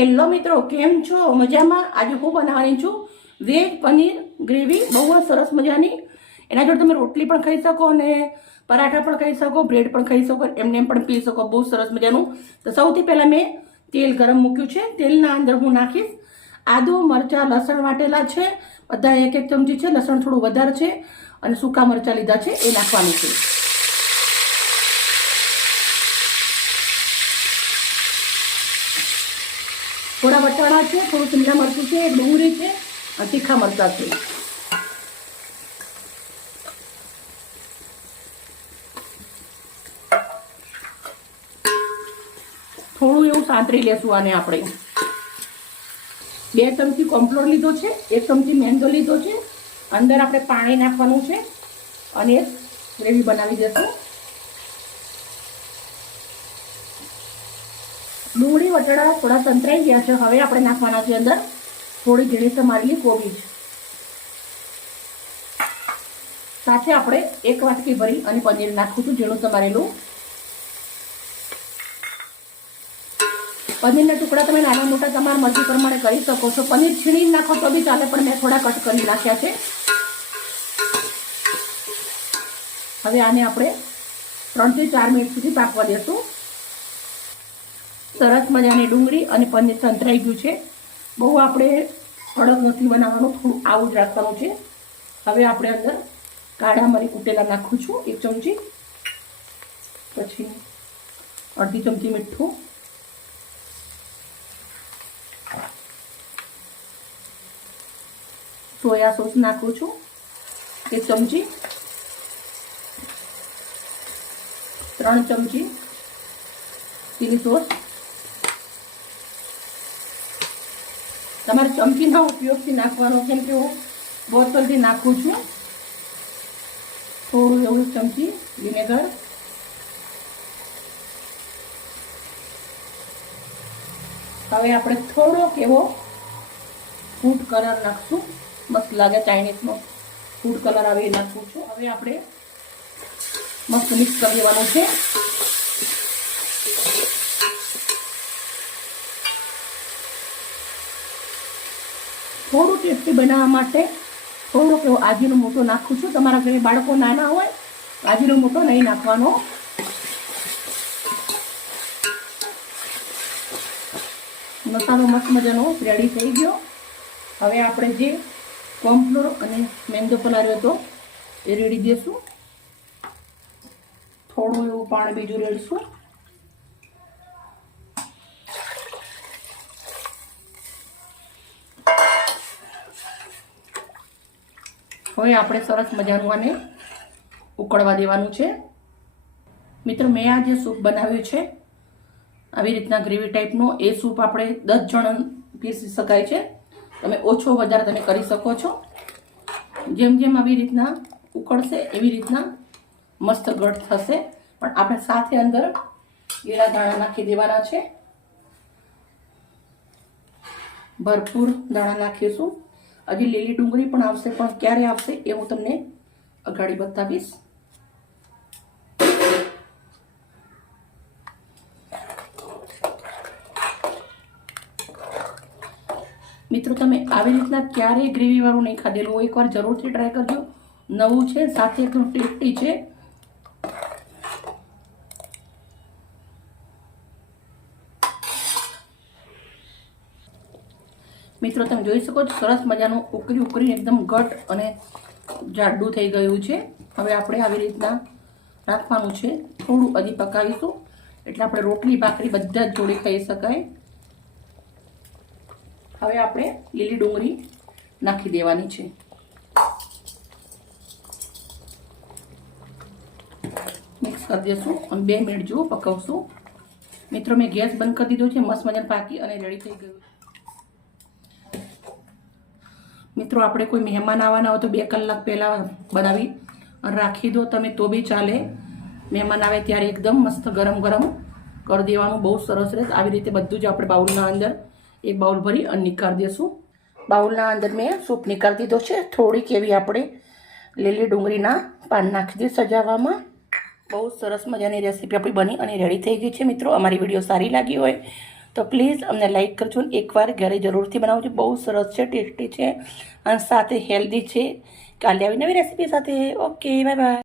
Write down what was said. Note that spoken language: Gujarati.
હેલો મિત્રો, કેમ છો? મજામાં? આજે હું બનાવવાની છું વેજ પનીર ગ્રેવી, બહુ જ સરસ મજાની. એના જોડે તમે રોટલી પણ ખાઈ શકો અને પરાઠા પણ ખાઈ શકો, બ્રેડ પણ ખાઈ શકો, એમને એમ પણ પી શકો. બહુ સરસ મજાનું. તો સૌથી પહેલાં મેં તેલ ગરમ મૂક્યું છે. તેલના અંદર હું નાખીશ આદુ, મરચાં, લસણ વાટેલા છે, બધા એક એક ચમચી છે. લસણ થોડું વધારે છે અને સૂકા મરચાં લીધા છે, એ નાખવાનું છે. થોડા વટાણા છે, થોડું શિમલા મરચું છે, ડુંગળી છે અને તીખા મરચાં છે. થોડું એવું સાંતળી લેશું આને આપણે. 2 ચમચી કોર્નફ્લોર લીધો છે, 1 ચમચી મેંદો લીધો છે. અંદર આપણે પાણી નાખવાનું છે અને ગ્રેવી બનાવી દેશું. ડુંગળી વટાણા થોડા સંતરાઈ ગયા છે. હવે આપણે નાખવાના છે અંદર થોડી ઝીણી સમારેલી કોબીજ. સાથે આપણે 1 વાટકી ભરી અને પનીર નાખું છું, ઝીણું સમારેલું. પનીરના ટુકડા તમે નાના મોટા તમારા મરજી પ્રમાણે કરી શકો છો. પનીર છીણી નાખો તો બી ચાલે, પણ મેં થોડા કટ કરી નાખ્યા છે. હવે આને આપણે 3 થી 4 મિનિટ સુધી પાકવા દેશું. સરસ મજાની ડુંગળી અને પનીર સંતરાઈ ગયું છે. બહુ આપણે કડક નથી બનાવવાનું, થોડું આવું જ રાખવાનું છે. હવે આપણે અંદર કાળા મરી કૂટેલા નાખું છું 1 ચમચી, પછી અડધી ચમચી મીઠું, સોયા સોસ નાખું છું 1 ચમચી, 3 ચમચી ચીલી સોસ. તમારે ચમચીના ઉપયોગથી નાખવાનો, કેમ કે હું બોટલથી નાખું છું. થોડું એવું 1 ચમચી વિનેગર. હવે આપણે થોડોક એવો ફૂડ કલર નાખશું. મસ્ત લાગે ચાઇનીઝનો ફૂડ કલર આવે એ નાખું છું. હવે આપણે મસ્ત મિક્સ કરી દેવાનું છે. થોડું ટેસ્ટી બનાવવા માટે થોડોક એવો આજીનો મોટો નાખું છું. તમારા ઘરે બાળકો નાના હોય આજીનો મોટો નહીં નાખવાનો. મસાલો મસ્ત મજાનો રેડી થઈ ગયો. હવે આપણે જે કોર્નફ્લોર અને મેંદો પલાળ્યો હતો એ રેડી દઈશું. થોડું એવું પાણી બીજું રેડશું. હવે આપણે સરસ મજાનું આને ઉકળવા દેવાનું છે. મિત્રો, મેં આ જે સૂપ બનાવ્યું છે આવી રીતના ગ્રેવી ટાઈપનો, એ સૂપ આપણે 10 જણ પીસી શકાય છે. તમે ઓછો વધારે તમે કરી શકો છો. જેમ જેમ આવી રીતના ઉકળશે એવી રીતના મસ્ત ઘટ થશે. પણ આપણે સાથે અંદર લીલા દાણા નાખી દેવાના છે. ભરપૂર દાણા નાખીશું. હજી લીલી ડુંગળી પણ આવશે, પણ ક્યારે આવશે એ હું તમને અગાડી બતાવીશ. મિત્રો, તમે આવી રીતના ક્યારેય ગ્રેવી વાળું નહીં ખાધેલું હોય, એકવાર જરૂરથી ટ્રાય કરજો. નવું છે, સાથે એકદમ ટેસ્ટી છે. મિત્રો, તમે જોઈ શકો છો સરસ મજાનું ઉકળી એકદમ ઘટ અને જાડું થઈ ગયું છે. હવે આપણે આવી રીતના રાખવાનું છે. થોડું હજી પકાવીશું એટલે આપણે રોટલી ભાખરી બધા જ જોડે ખાઈ શકાય. હવે આપણે લીલી ડુંગળી નાખી દેવાની છે. મિક્સ કરી દઈશું અને 2 મિનિટ જેવું પકાવશું. મિત્રો, મેં ગેસ બંધ કરી દીધો છે. મસ્ત મજાનું પાકી અને રેડી થઈ ગયું. મિત્રો, આપણે કોઈ મહેમાન આવવાના હોય તો 2 કલાક પહેલાં બનાવી રાખી દો તમે તો બી ચાલે. મહેમાન આવે ત્યારે એકદમ મસ્ત ગરમ ગરમ કરી દેવાનું, બહુ સરસ રહેશે. આવી રીતે બધું જ આપણે બાઉલના અંદર એક બાઉલ ભરી અને નીકાળી દઈશું. બાઉલના અંદર મેં સૂપ નીકાળી દીધો છે. થોડીક એવી આપણે લીલી ડુંગળીના પાન નાખી દઈએ સજાવવામાં. બહુ સરસ મજાની રેસીપી આપણી બની અને રેડી થઈ ગઈ છે. મિત્રો, અમારી વિડીયો સારી લાગી હોય તો પ્લીઝ અમને લાઈક કરજો ને એકવાર ઘરે જરૂરથી બનાવજો. બહુ સરસ છે, ટેસ્ટી છે અને સાથે હેલ્ધી છે. કાલે આવી નવી રેસીપી સાથે. Okay, bye bye.